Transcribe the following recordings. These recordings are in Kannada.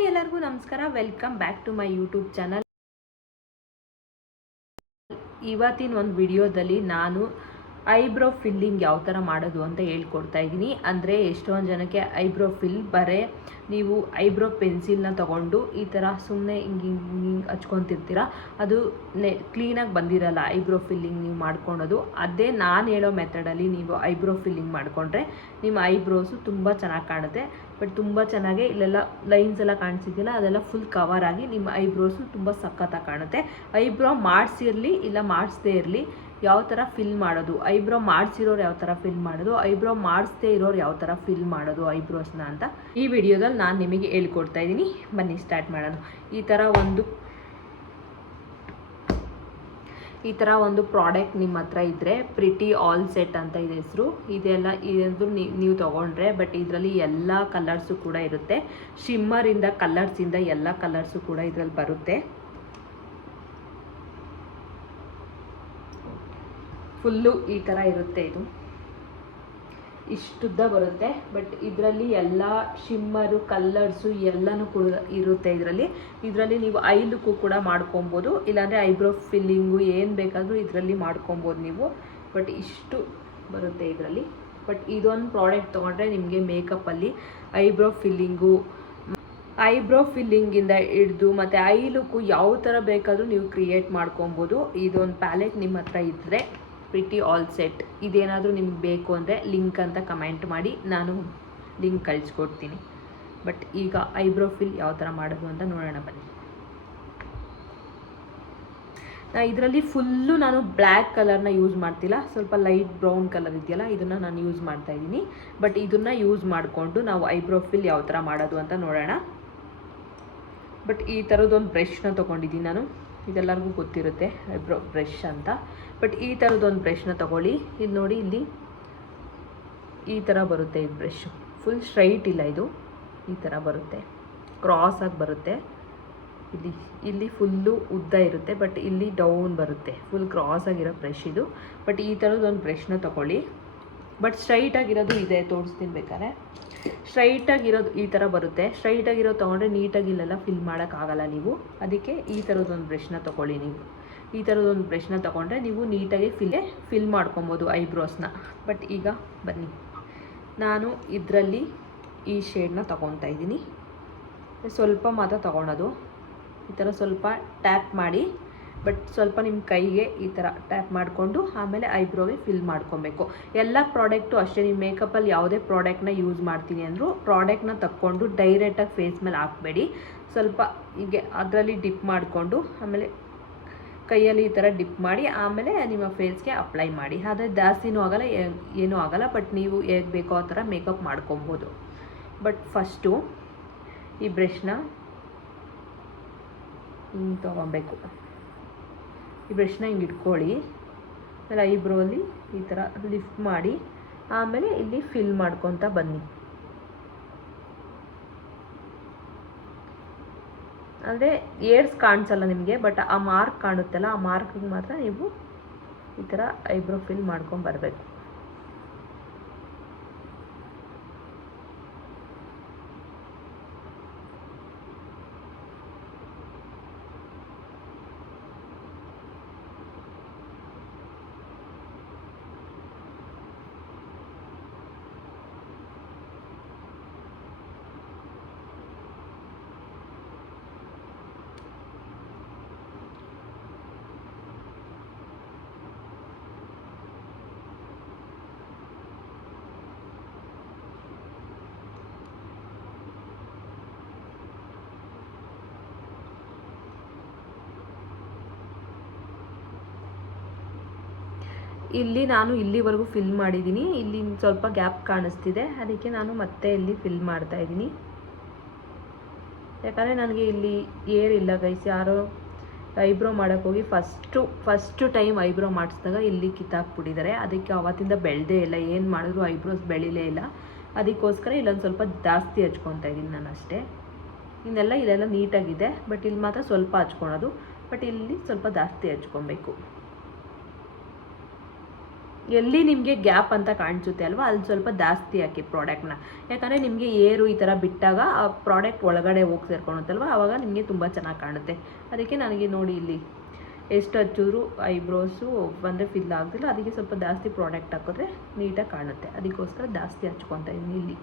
ಹಾಯ್ ಎಲ್ಲರಿಗೂ ನಮಸ್ಕಾರ. Welcome back to my YouTube channel. ಇವತ್ತಿನ ಒಂದು ವಿಡಿಯೋದಲ್ಲಿ ನಾನು ಐಬ್ರೋ ಫಿಲ್ಲಿಂಗ್ ಯಾವ ಥರ ಮಾಡೋದು ಅಂತ ಹೇಳ್ಕೊಡ್ತಾ ಇದ್ದೀನಿ. ಅಂದರೆ ಎಷ್ಟೊಂದು ಜನಕ್ಕೆ ಐಬ್ರೋ ಫಿಲ್ ನೀವು ಐಬ್ರೋ ಪೆನ್ಸಿಲ್ನ ತೊಗೊಂಡು ಈ ಥರ ಸುಮ್ಮನೆ ಹಿಂಗೆ ಹಚ್ಕೊತಿರ್ತೀರ, ಅದು ಕ್ಲೀನಾಗಿ ಬಂದಿರಲ್ಲ ಐಬ್ರೋ ಫಿಲ್ಲಿಂಗ್ ನೀವು ಮಾಡ್ಕೊಳೋದು. ಅದೇ ನಾನು ಹೇಳೋ ಮೆಥಡಲ್ಲಿ ನೀವು ಐಬ್ರೋ ಫಿಲ್ಲಿಂಗ್ ಮಾಡಿಕೊಂಡ್ರೆ ನಿಮ್ಮ ಐಬ್ರೋಸು ತುಂಬ ಚೆನ್ನಾಗಿ ಕಾಣುತ್ತೆ. ಬಟ್ ತುಂಬ ಚೆನ್ನಾಗಿ ಇಲ್ಲೆಲ್ಲ ಲೈನ್ಸ್ ಎಲ್ಲ ಕಾಣಿಸಿದ್ದಿಲ್ಲ, ಅದೆಲ್ಲ ಫುಲ್ ಕವರ್ ಆಗಿ ನಿಮ್ಮ ಐಬ್ರೋಸು ತುಂಬ ಸಖತ್ತಾಗಿ ಕಾಣುತ್ತೆ. ಐಬ್ರೋ ಮಾಡಿಸಿರಲಿ ಇಲ್ಲ ಮಾಡಿಸದೇ ಇರಲಿ, ಯಾವ ಥರ ಫಿಲ್ ಮಾಡೋದು, ಐಬ್ರೋ ಮಾಡಿಸಿರೋರು ಯಾವ ಥರ ಫಿಲ್ ಮಾಡೋದು, ಐಬ್ರೋ ಮಾಡಿಸದೇ ಇರೋರು ಯಾವ ಥರ ಫಿಲ್ ಮಾಡೋದು ಐಬ್ರೋಸ್ನ ಅಂತ ಈ ವಿಡಿಯೋದಲ್ಲಿ ನಾನು ನಿಮಗೆ ಹೇಳ್ಕೊಡ್ತಾ ಇದ್ದೀನಿ. ಬನ್ನಿ ಸ್ಟಾರ್ಟ್ ಮಾಡೋಣ. ಈ ಥರ ಒಂದು ಪ್ರಾಡಕ್ಟ್ ನಿಮ್ಮ ಹತ್ರ ಇದ್ದರೆ, ಪ್ರಿಟಿ ಆಲ್ ಸೆಟ್ ಅಂತ ಇದೆ ಹೆಸರು. ಇದಂತೂ ನೀವು ತೊಗೊಂಡ್ರೆ, ಬಟ್ ಇದರಲ್ಲಿ ಎಲ್ಲ ಕಲರ್ಸು ಕೂಡ ಇರುತ್ತೆ. ಶಿಮ್ಮರಿಂದ ಕಲರ್ಸಿಂದ ಎಲ್ಲ ಕಲರ್ಸು ಕೂಡ ಇದರಲ್ಲಿ ಬರುತ್ತೆ. ಫುಲ್ಲು ಈ ಥರ ಇರುತ್ತೆ. ಇದು ಇಷ್ಟುದ್ದ ಬರುತ್ತೆ. ಬಟ್ ಇದರಲ್ಲಿ ಎಲ್ಲ ಶಿಮ್ಮರು ಕಲರ್ಸು ಎಲ್ಲನೂ ಕೂಡ ಇರುತ್ತೆ. ಇದರಲ್ಲಿ ನೀವು ಐ ಲುಕ್ಕು ಕೂಡ ಮಾಡ್ಕೊಬೋದು, ಇಲ್ಲಾಂದರೆ ಐಬ್ರೋ ಫಿಲ್ಲಿಂಗು ಏನು ಬೇಕಾದರೂ ಇದರಲ್ಲಿ ಮಾಡ್ಕೊಬೋದು ನೀವು. ಬಟ್ ಇಷ್ಟು ಬರುತ್ತೆ ಇದರಲ್ಲಿ. ಬಟ್ ಇದೊಂದು ಪ್ರಾಡಕ್ಟ್ ತೊಗೊಂಡ್ರೆ ನಿಮಗೆ ಮೇಕಪ್ಪಲ್ಲಿ ಐಬ್ರೋ ಫಿಲ್ಲಿಂಗಿಂದ ಹಿಡಿದು ಮತ್ತು ಐ ಲುಕ್ಕು ಯಾವ ಥರ ಬೇಕಾದರೂ ನೀವು ಕ್ರಿಯೇಟ್ ಮಾಡ್ಕೊಬೋದು. ಇದೊಂದು ಪ್ಯಾಲೆಟ್ ನಿಮ್ಮ ಹತ್ರ ಇದ್ದರೆ ಪ್ರಿಟಿ ಆಲ್ ಸೆಟ್, ಇದೇನಾದರೂ ನಿಮ್ಗೆ ಬೇಕು ಅಂದರೆ ಲಿಂಕ್ ಅಂತ ಕಮೆಂಟ್ ಮಾಡಿ, ನಾನು ಲಿಂಕ್ ಕಳಿಸ್ಕೊಡ್ತೀನಿ. ಬಟ್ ಈಗ ಐಬ್ರೋ ಫಿಲ್ ಯಾವ ಥರ ಮಾಡೋದು ಅಂತ ನೋಡೋಣ ಬನ್ನಿ. ಇದರಲ್ಲಿ ಫುಲ್ಲು ನಾನು ಬ್ಲ್ಯಾಕ್ ಕಲರ್ನ ಯೂಸ್ ಮಾಡ್ತಿಲ್ಲ, ಸ್ವಲ್ಪ ಲೈಟ್ ಬ್ರೌನ್ ಕಲರ್ ಇದೆಯಲ್ಲ ಇದನ್ನು ನಾನು ಯೂಸ್ ಮಾಡ್ತಾ ಇದ್ದೀನಿ. ಬಟ್ ಇದನ್ನು ಯೂಸ್ ಮಾಡಿಕೊಂಡು ನಾವು ಐಬ್ರೋ ಫಿಲ್ ಯಾವ ಥರ ಮಾಡೋದು ಅಂತ ನೋಡೋಣ. ಬಟ್ ಈ ಥರದ್ದೊಂದು ಬ್ರಷ್ನ ತೊಗೊಂಡಿದ್ದೀನಿ ನಾನು, ಇದೆಲ್ಲರಿಗೂ ಗೊತ್ತಿರುತ್ತೆ ಐಬ್ರೋ ಬ್ರಷ್ ಅಂತ. ಬಟ್ ಈ ಥರದ್ದೊಂದು ಬ್ರಷ್ನ ತೊಗೊಳ್ಳಿ. ಇದು ನೋಡಿ, ಇಲ್ಲಿ ಈ ಥರ ಬರುತ್ತೆ. ಇದು ಬ್ರಷ್ ಫುಲ್ ಸ್ಟ್ರೈಟ್ ಇಲ್ಲ, ಇದು ಈ ಥರ ಬರುತ್ತೆ, ಕ್ರಾಸಾಗಿ ಬರುತ್ತೆ. ಇಲ್ಲಿ ಫುಲ್ಲು ಉದ್ದ ಇರುತ್ತೆ, ಬಟ್ ಇಲ್ಲಿ ಡೌನ್ ಬರುತ್ತೆ. ಫುಲ್ ಕ್ರಾಸಾಗಿರೋ ಬ್ರಷ್ ಇದು. ಬಟ್ ಈ ಥರದ್ದೊಂದು ಬ್ರಷ್ನ ತೊಗೊಳ್ಳಿ. ಬಟ್ ಸ್ಟ್ರೈಟಾಗಿರೋದು ಇದೆ, ತೋರಿಸ್ತೀನಿ ಬೇಕಾದ್ರೆ. ಸ್ಟ್ರೈಟಾಗಿರೋದು ಈ ಥರ ಬರುತ್ತೆ. ಸ್ಟ್ರೈಟಾಗಿರೋದು ತೊಗೊಂಡ್ರೆ ನೀಟಾಗಿ ಇಲ್ಲೆಲ್ಲ ಫಿಲ್ ಮಾಡೋಕ್ಕಾಗಲ್ಲ ನೀವು. ಅದಕ್ಕೆ ಈ ಥರದ್ದೊಂದು ಬ್ರಷ್ನ ತೊಗೊಳ್ಳಿ. ನೀವು ಈ ಥರದ್ದೊಂದು ಬ್ರಷ್ನ ತೊಗೊಂಡ್ರೆ ನೀವು ನೀಟಾಗಿ ಫಿಲ್ ಮಾಡ್ಕೊಬೋದು ಐಬ್ರೋಸ್ನ. ಬಟ್ ಈಗ ಬನ್ನಿ, ನಾನು ಇದರಲ್ಲಿ ಈ ಶೇಡ್ನ ತೊಗೊತಾ ಇದ್ದೀನಿ. ಸ್ವಲ್ಪ ಮಾತ್ರ ತೊಗೊಳೋದು. ಈ ಥರ ಸ್ವಲ್ಪ ಟ್ಯಾಪ್ ಮಾಡಿ, ಬಟ್ ಸ್ವಲ್ಪ ನಿಮ್ಮ ಕೈಗೆ ಈ ಥರ ಟ್ಯಾಪ್ ಮಾಡಿಕೊಂಡು ಆಮೇಲೆ ಐಬ್ರೋಗೆ ಫಿಲ್ ಮಾಡ್ಕೊಬೇಕು. ಎಲ್ಲ ಪ್ರಾಡಕ್ಟು ಅಷ್ಟೇ. ನೀವು ಮೇಕಪ್ಪಲ್ಲಿ ಯಾವುದೇ ಪ್ರಾಡಕ್ಟ್ನ ಯೂಸ್ ಮಾಡ್ತೀನಿ ಅಂದರೂ ಪ್ರಾಡಕ್ಟ್ನ ತಕ್ಕೊಂಡು ಡೈರೆಕ್ಟಾಗಿ ಫೇಸ್ ಮೇಲೆ ಹಾಕಬೇಡಿ. ಸ್ವಲ್ಪ ಹೀಗೆ ಅದರಲ್ಲಿ ಡಿಪ್ ಮಾಡಿಕೊಂಡು ಆಮೇಲೆ ಕೈಯಲ್ಲಿ ಈ ಥರ ಡಿಪ್ ಮಾಡಿ ಆಮೇಲೆ ನಿಮ್ಮ ಫೇಸ್ಗೆ ಅಪ್ಲೈ ಮಾಡಿ. ಆದರೆ ಜಾಸ್ತಿನೂ ಆಗೋಲ್ಲ, ಏನೂ ಆಗೋಲ್ಲ. ಬಟ್ ನೀವು ಹೇಗೆ ಬೇಕೋ ಆ ಥರ ಮೇಕಪ್ ಮಾಡ್ಕೊಬೋದು. ಬಟ್ ಫಸ್ಟು ಈ ಬ್ರಷ್ನ ಹಿಂಗೆ ತೊಗೊಬೇಕು. ಈ ಬ್ರಷ್ನ ಹಿಂಗೆ ಇಟ್ಕೊಳ್ಳಿ. ಆಮೇಲೆ ಐಬ್ರೋಲಿ ಈ ಥರ ಲಿಫ್ಟ್ ಮಾಡಿ ಆಮೇಲೆ ಇಲ್ಲಿ ಫಿಲ್ ಮಾಡ್ಕೊತ ಬನ್ನಿ. ಅಂದರೆ ಏರ್ಸ್ ಕಾಣಿಸಲ್ಲ ನಿಮಗೆ, ಬಟ್ ಆ ಮಾರ್ಕ್ ಕಾಣುತ್ತಲ್ಲ, ಆ ಮಾರ್ಕಿಗೆ ಮಾತ್ರ ನೀವು ಈ ಥರ ಐಬ್ರೋ ಫಿಲ್ ಮಾಡ್ಕೊಂಡು ಬರಬೇಕು. ಇಲ್ಲಿ ನಾನು ಇಲ್ಲಿವರೆಗೂ ಫಿಲ್ ಮಾಡಿದ್ದೀನಿ. ಇಲ್ಲಿ ಸ್ವಲ್ಪ ಗ್ಯಾಪ್ ಕಾಣಿಸ್ತಿದೆ, ಅದಕ್ಕೆ ನಾನು ಮತ್ತೆ ಇಲ್ಲಿ ಫಿಲ್ ಮಾಡ್ತಾ ಇದ್ದೀನಿ. ಯಾಕಂದರೆ ನನಗೆ ಇಲ್ಲಿ ಏರ್ ಇಲ್ಲ ಗೈಸ್. ಯಾರೋ ಐಬ್ರೋ ಮಾಡೋಕ್ಕೋಗಿ ಫಸ್ಟು ಟೈಮ್ ಐಬ್ರೋ ಮಾಡಿಸಿದಾಗ ಇಲ್ಲಿ ಕಿತ್ತಾಕ್ಬಿಟ್ಟಿದ್ದಾರೆ. ಅದಕ್ಕೆ ಅವತ್ತಿಂದ ಬೆಳೆದೇ ಇಲ್ಲ, ಏನು ಮಾಡಿದ್ರು ಐಬ್ರೋಸ್ ಬೆಳಿಲೇ ಇಲ್ಲ. ಅದಕ್ಕೋಸ್ಕರ ಇಲ್ಲೊಂದು ಸ್ವಲ್ಪ ಜಾಸ್ತಿ ಹಚ್ಕೊತಾ ಇದ್ದೀನಿ ನಾನು ಅಷ್ಟೇ. ಇಲ್ಲೆಲ್ಲ ನೀಟಾಗಿದೆ, ಬಟ್ ಇಲ್ಲಿ ಮಾತ್ರ ಸ್ವಲ್ಪ ಹಚ್ಕೊಳೋದು. ಬಟ್ ಇಲ್ಲಿ ಸ್ವಲ್ಪ ಜಾಸ್ತಿ ಹಚ್ಕೊಬೇಕು. ಎಲ್ಲಿ ನಿಮಗೆ ಗ್ಯಾಪ್ ಅಂತ ಕಾಣಿಸುತ್ತೆ ಅಲ್ವಾ ಅಲ್ಲಿ ಸ್ವಲ್ಪ ಜಾಸ್ತಿ ಹಾಕಿ ಪ್ರಾಡಕ್ಟ್ನ. ಯಾಕಂದರೆ ನಿಮಗೆ ಏರು ಈ ಥರ ಬಿಟ್ಟಾಗ ಆ ಪ್ರಾಡಕ್ಟ್ ಒಳಗಡೆ ಹೋಗಿ ಸೇರ್ಕೊಳುತ್ತಲ್ವ ಆವಾಗ ನಿಮಗೆ ತುಂಬ ಚೆನ್ನಾಗಿ ಕಾಣುತ್ತೆ. ಅದಕ್ಕೆ ನನಗೆ ನೋಡಿ ಇಲ್ಲಿ ಎಷ್ಟು ಹಚ್ಚಿದ್ರು ಐಬ್ರೋಸು ಬಂದರೆ ಫಿಲ್ ಆಗ್ತಿಲ್ಲ. ಅದಕ್ಕೆ ಸ್ವಲ್ಪ ಜಾಸ್ತಿ ಪ್ರಾಡಕ್ಟ್ ಹಾಕಿದ್ರೆ ನೀಟಾಗಿ ಕಾಣುತ್ತೆ. ಅದಕ್ಕೋಸ್ಕರ ಜಾಸ್ತಿ ಹಚ್ಕೊತಾ ಇದ್ದೀನಿ ಇಲ್ಲಿ.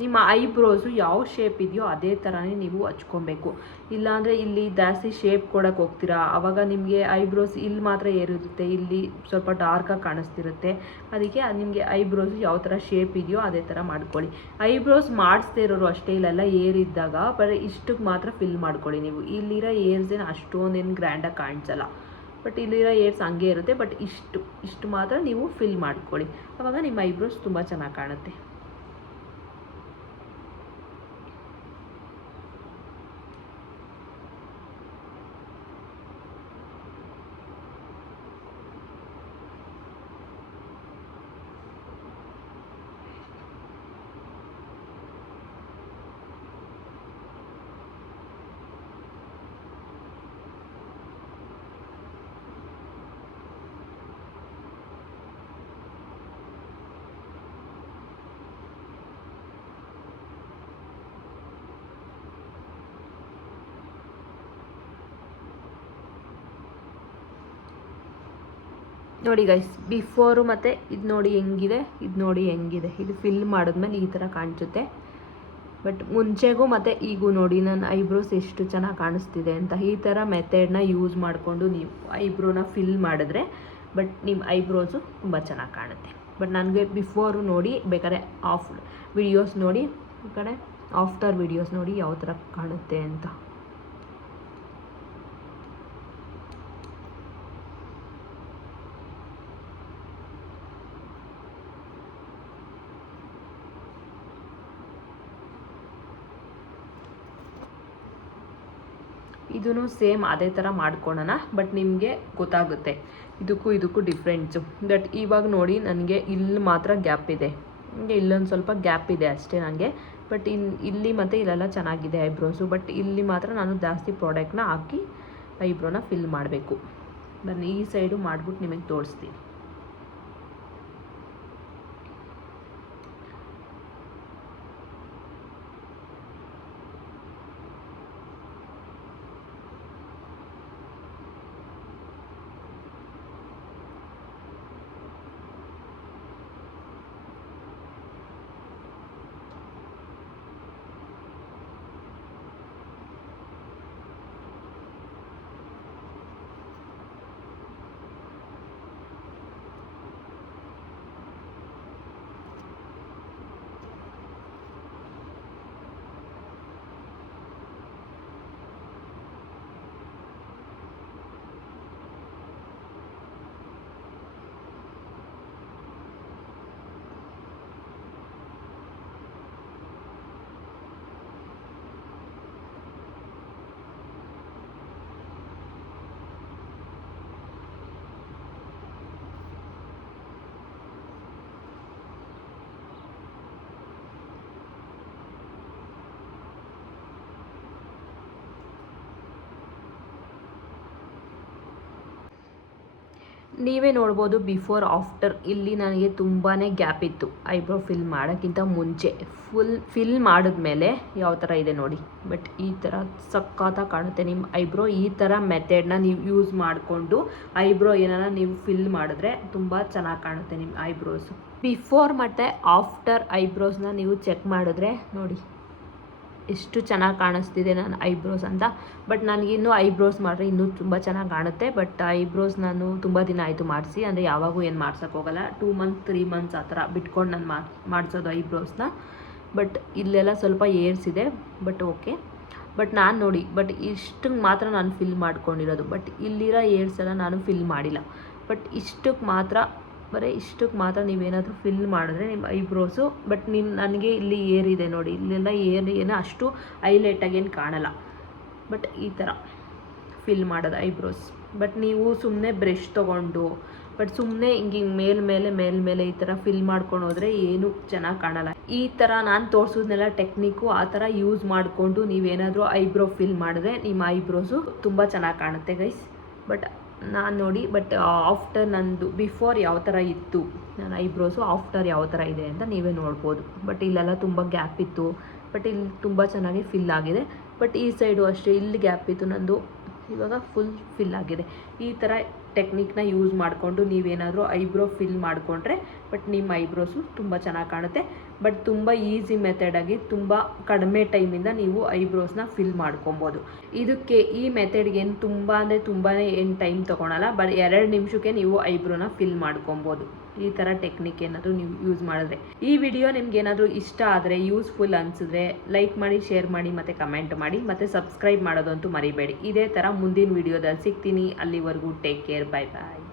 ನಿಮ್ಮ ಐಬ್ರೋಸು ಯಾವ ಶೇಪ್ ಇದೆಯೋ ಅದೇ ಥರನೇ ನೀವು ಹಚ್ಕೊಬೇಕು. ಇಲ್ಲಾಂದರೆ ಇಲ್ಲಿ ಜಾಸ್ತಿ ಶೇಪ್ ಕೊಡೋಕೆ ಹೋಗ್ತೀರಾ, ಆವಾಗ ನಿಮಗೆ ಐಬ್ರೋಸ್ ಇಲ್ಲಿ ಮಾತ್ರ ಏರಿರುತ್ತೆ, ಇಲ್ಲಿ ಸ್ವಲ್ಪ ಡಾರ್ಕಾಗಿ ಕಾಣಿಸ್ತಿರುತ್ತೆ. ಅದಕ್ಕೆ ನಿಮಗೆ ಐಬ್ರೋಸು ಯಾವ ಥರ ಶೇಪ್ ಇದೆಯೋ ಅದೇ ಥರ ಮಾಡ್ಕೊಳ್ಳಿ. ಐಬ್ರೋಸ್ ಮಾಡಿಸ್ದೇ ಇರೋರು ಅಷ್ಟೇ, ಇಲ್ಲೆಲ್ಲ ಏರಿದ್ದಾಗ ಬರೀ ಇಷ್ಟಕ್ಕೆ ಮಾತ್ರ ಫಿಲ್ ಮಾಡ್ಕೊಳ್ಳಿ. ನೀವು ಇಲ್ಲಿರೋ ಏರ್ಸೇನು ಅಷ್ಟೊಂದೇನು ಗ್ರ್ಯಾಂಡಾಗಿ ಕಾಣಿಸಲ್ಲ, ಬಟ್ ಇಲ್ಲಿರೋ ಏರ್ಸ್ ಹಂಗೆ ಇರುತ್ತೆ. ಬಟ್ ಇಷ್ಟು ಮಾತ್ರ ನೀವು ಫಿಲ್ ಮಾಡ್ಕೊಳ್ಳಿ, ಆವಾಗ ನಿಮ್ಮ ಐಬ್ರೋಸ್ ತುಂಬ ಚೆನ್ನಾಗಿ ಕಾಣುತ್ತೆ. ನೋಡಿ ಗೈಸ್, ಬಿಫೋರು ಮತ್ತು ಇದು ನೋಡಿ ಹೆಂಗಿದೆ, ಇದು ನೋಡಿ ಹೆಂಗಿದೆ. ಇದು ಫಿಲ್ ಮಾಡಿದ್ಮೇಲೆ ಈ ಥರ ಕಾಣಿಸುತ್ತೆ. ಬಟ್ ಮುಂಚೆಗೂ ಮತ್ತು ಈಗೂ ನೋಡಿ ನನ್ನ ಐಬ್ರೋಸ್ ಎಷ್ಟು ಚೆನ್ನಾಗಿ ಕಾಣಿಸ್ತಿದೆ ಅಂತ. ಈ ಥರ ಮೆಥಡ್ನ ಯೂಸ್ ಮಾಡಿಕೊಂಡು ನೀವು ಐಬ್ರೋನ ಫಿಲ್ ಮಾಡಿದ್ರೆ ಬಟ್ ನಿಮ್ಮ ಐಬ್ರೋಸು ತುಂಬ ಚೆನ್ನಾಗಿ ಕಾಣುತ್ತೆ. ಬಟ್ ನನಗೆ ಬಿಫೋರು ನೋಡಿ, ಬೇಕಾದ್ರೆ ವಿಡಿಯೋಸ್ ನೋಡಿ, ಈ ಕಡೆ ಆಫ್ಟರ್ ವಿಡಿಯೋಸ್ ನೋಡಿ ಯಾವ ಥರ ಕಾಣುತ್ತೆ ಅಂತ. ಇದೂ ಸೇಮ್ ಅದೇ ಥರ ಮಾಡ್ಕೊಳ್ಳೋಣ. ಬಟ್ ನಿಮಗೆ ಗೊತ್ತಾಗುತ್ತೆ ಇದಕ್ಕೂ ಡಿಫ್ರೆನ್ಸು. ಬಟ್ ಇವಾಗ ನೋಡಿ ನನಗೆ ಇಲ್ಲಿ ಮಾತ್ರ ಗ್ಯಾಪ್ ಇದೆ, ಇಲ್ಲೊಂದು ಸ್ವಲ್ಪ ಗ್ಯಾಪ್ ಇದೆ ಅಷ್ಟೇ ನನಗೆ. ಬಟ್ ಇಲ್ಲಿ ಮತ್ತು ಇಲ್ಲೆಲ್ಲ ಚೆನ್ನಾಗಿದೆ ಐಬ್ರೋಸು. ಬಟ್ ಇಲ್ಲಿ ಮಾತ್ರ ನಾನು ಜಾಸ್ತಿ ಪ್ರಾಡಕ್ಟ್ನ ಹಾಕಿ ಐಬ್ರೋನ ಫಿಲ್ ಮಾಡಬೇಕು. ಬನ್ನಿ ಈ ಸೈಡು ಮಾಡಿಬಿಟ್ಟು ನಿಮಗೆ ತೋರಿಸ್ತೀನಿ. ನೀವೇ ನೋಡ್ಬೋದು ಬಿಫೋರ್ ಆಫ್ಟರ್. ಇಲ್ಲಿ ನನಗೆ ತುಂಬಾ ಗ್ಯಾಪ್ ಇತ್ತು ಐಬ್ರೋ ಫಿಲ್ ಮಾಡೋಕ್ಕಿಂತ ಮುಂಚೆ. ಫಿಲ್ ಮಾಡಿದ್ಮೇಲೆ ಯಾವ ಥರ ಇದೆ ನೋಡಿ. ಬಟ್ ಈ ಥರ ಸಖತ್ತಾಗಿ ಕಾಣುತ್ತೆ ನಿಮ್ಮ ಐಬ್ರೋ. ಈ ಥರ ಮೆಥಡ್ನ ನೀವು ಯೂಸ್ ಮಾಡಿಕೊಂಡು ಐಬ್ರೋ ಏನಾರ ನೀವು ಫಿಲ್ ಮಾಡಿದ್ರೆ ತುಂಬ ಚೆನ್ನಾಗಿ ಕಾಣುತ್ತೆ ನಿಮ್ಮ ಐಬ್ರೋಸು. ಬಿಫೋರ್ ಮತ್ತು ಆಫ್ಟರ್ ಐಬ್ರೋಸ್ನ ನೀವು ಚೆಕ್ ಮಾಡಿದ್ರೆ ನೋಡಿ ಎಷ್ಟು ಚೆನ್ನಾಗಿ ಕಾಣಿಸ್ತಿದೆ ನನ್ನ ಐಬ್ರೋಸ್ ಅಂತ. ಬಟ್ ನನಗಿನ್ನೂ ಐಬ್ರೋಸ್ ಮಾಡಿದ್ರೆ ಇನ್ನೂ ತುಂಬ ಚೆನ್ನಾಗಿ ಕಾಣುತ್ತೆ. ಬಟ್ ಐಬ್ರೋಸ್ ನಾನು ತುಂಬ ದಿನ ಆಯಿತು ಮಾಡಿಸಿ, ಅಂದರೆ ಯಾವಾಗೂ ಏನು ಮಾಡ್ಸೋಕ್ಕೋಗಲ್ಲ. 2 ಮಂತ್ಸ್ 3 ಮಂತ್ಸ್ ಆ ಥರ ಬಿಟ್ಕೊಂಡು ನಾನು ಮಾಡಿಸೋದು ಐಬ್ರೋಸ್ನ. ಬಟ್ ಇಲ್ಲೆಲ್ಲ ಸ್ವಲ್ಪ ಏರ್ಸಿದೆ, ಬಟ್ ಓಕೆ. ಬಟ್ ನಾನು ನೋಡಿ, ಬಟ್ ಇಷ್ಟಕ್ಕೆ ಮಾತ್ರ ನಾನು ಫಿಲ್ ಮಾಡ್ಕೊಂಡಿರೋದು. ಬಟ್ ಇಲ್ಲಿರೋ ಏರ್ಸ್ ಎಲ್ಲ ನಾನು ಫಿಲ್ ಮಾಡಿಲ್ಲ. ಬಟ್ ಇಷ್ಟಕ್ಕೆ ಮಾತ್ರ ನೀವೇನಾದರೂ ಫಿಲ್ ಮಾಡಿದ್ರೆ ನಿಮ್ಮ ಐಬ್ರೋಸು. ಬಟ್ ನನಗೆ ಇಲ್ಲಿ ಏರಿದೆ ನೋಡಿ, ಇಲ್ಲೆಲ್ಲ ಏನು ಅಷ್ಟು ಹೈಲೈಟಾಗೇನು ಕಾಣಲ್ಲ. ಬಟ್ ಈ ಥರ ಫಿಲ್ ಮಾಡೋದು ಐಬ್ರೋಸ್. ಬಟ್ ನೀವು ಸುಮ್ಮನೆ ಬ್ರಷ್ ತೊಗೊಂಡು ಬಟ್ ಸುಮ್ಮನೆ ಹಿಂಗೆ ಮೇಲ್ಮೇಲೆ ಈ ಥರ ಫಿಲ್ ಮಾಡ್ಕೊಂಡು ಹೋದರೆ ಏನು ಚೆನ್ನಾಗಿ ಕಾಣಲ್ಲ. ಈ ಥರ ನಾನು ತೋರಿಸೋದ್ನೆಲ್ಲ ಟೆಕ್ನಿಕ್ಕು ಆ ಥರ ಯೂಸ್ ಮಾಡಿಕೊಂಡು ನೀವೇನಾದರೂ ಐಬ್ರೋ ಫಿಲ್ ಮಾಡಿದ್ರೆ ನಿಮ್ಮ ಐಬ್ರೋಸು ತುಂಬ ಚೆನ್ನಾಗಿ ಕಾಣುತ್ತೆ ಗೈಸ್. ಬಟ್ ನಾನು ನೋಡಿ, ಬಟ್ ಆಫ್ಟರ್ ನಂದು ಬಿಫೋರ್ ಯಾವ ಥರ ಇತ್ತು ನನ್ನ ಐಬ್ರೋಸು, ಆಫ್ಟರ್ ಯಾವ ಥರ ಇದೆ ಅಂತ ನೀವೇ ನೋಡ್ಬೋದು. ಬಟ್ ಇಲ್ಲೆಲ್ಲ ತುಂಬ ಗ್ಯಾಪ್ ಇತ್ತು, ಬಟ್ ಇಲ್ಲಿ ತುಂಬ ಚೆನ್ನಾಗಿ ಫಿಲ್ ಆಗಿದೆ. ಬಟ್ ಈ ಸೈಡು ಅಷ್ಟೇ ಇಲ್ಲಿ ಗ್ಯಾಪ್ ಇತ್ತು ನಂದು, ಇವಾಗ ಫುಲ್ ಫಿಲ್ ಆಗಿದೆ. ಈ ಥರ ಟೆಕ್ನಿಕ್ನ ಯೂಸ್ ಮಾಡಿಕೊಂಡು ನೀವೇನಾದರೂ ಐಬ್ರೋ ಫಿಲ್ ಮಾಡಿಕೊಂಡ್ರೆ ಬಟ್ ನಿಮ್ಮ ಐಬ್ರೋಸು ತುಂಬ ಚೆನ್ನಾಗಿ ಕಾಣುತ್ತೆ. ಬಟ್ ತುಂಬ ಈಸಿ ಮೆಥಡಾಗಿ ತುಂಬ ಕಡಿಮೆ ಟೈಮಿಂದ ನೀವು ಐಬ್ರೋಸ್ನ ಫಿಲ್ ಮಾಡ್ಕೊಬೋದು. ಇದಕ್ಕೆ ಈ ಮೆಥಡ್ಗೆ ಏನು ತುಂಬ ಅಂದರೆ ತುಂಬಾ ಏನು ಟೈಮ್ ತೊಗೊಳಲ್ಲ. ಬಟ್ 2 ನಿಮಿಷಕ್ಕೆ ನೀವು ಐಬ್ರೋನ ಫಿಲ್ ಮಾಡ್ಕೊಬೋದು ಈ ಥರ ಟೆಕ್ನಿಕ್ ಏನಾದರೂ ನೀವು ಯೂಸ್ ಮಾಡಿದ್ರೆ. ಈ ವಿಡಿಯೋ ನಿಮ್ಗೆ ಏನಾದರೂ ಇಷ್ಟ ಆದರೆ, ಯೂಸ್ಫುಲ್ ಅನಿಸಿದ್ರೆ ಲೈಕ್ ಮಾಡಿ, ಶೇರ್ ಮಾಡಿ ಮತ್ತು ಕಮೆಂಟ್ ಮಾಡಿ ಮತ್ತು ಸಬ್ಸ್ಕ್ರೈಬ್ ಮಾಡೋದಂತೂ ಮರಿಬೇಡಿ. ಇದೇ ಥರ ಮುಂದಿನ ವಿಡಿಯೋದಲ್ಲಿ ಸಿಗ್ತೀನಿ. ಅಲ್ಲಿವರೆಗೂ ಟೇಕ್ ಕೇರ್, ಬಾಯ್ ಬಾಯ್.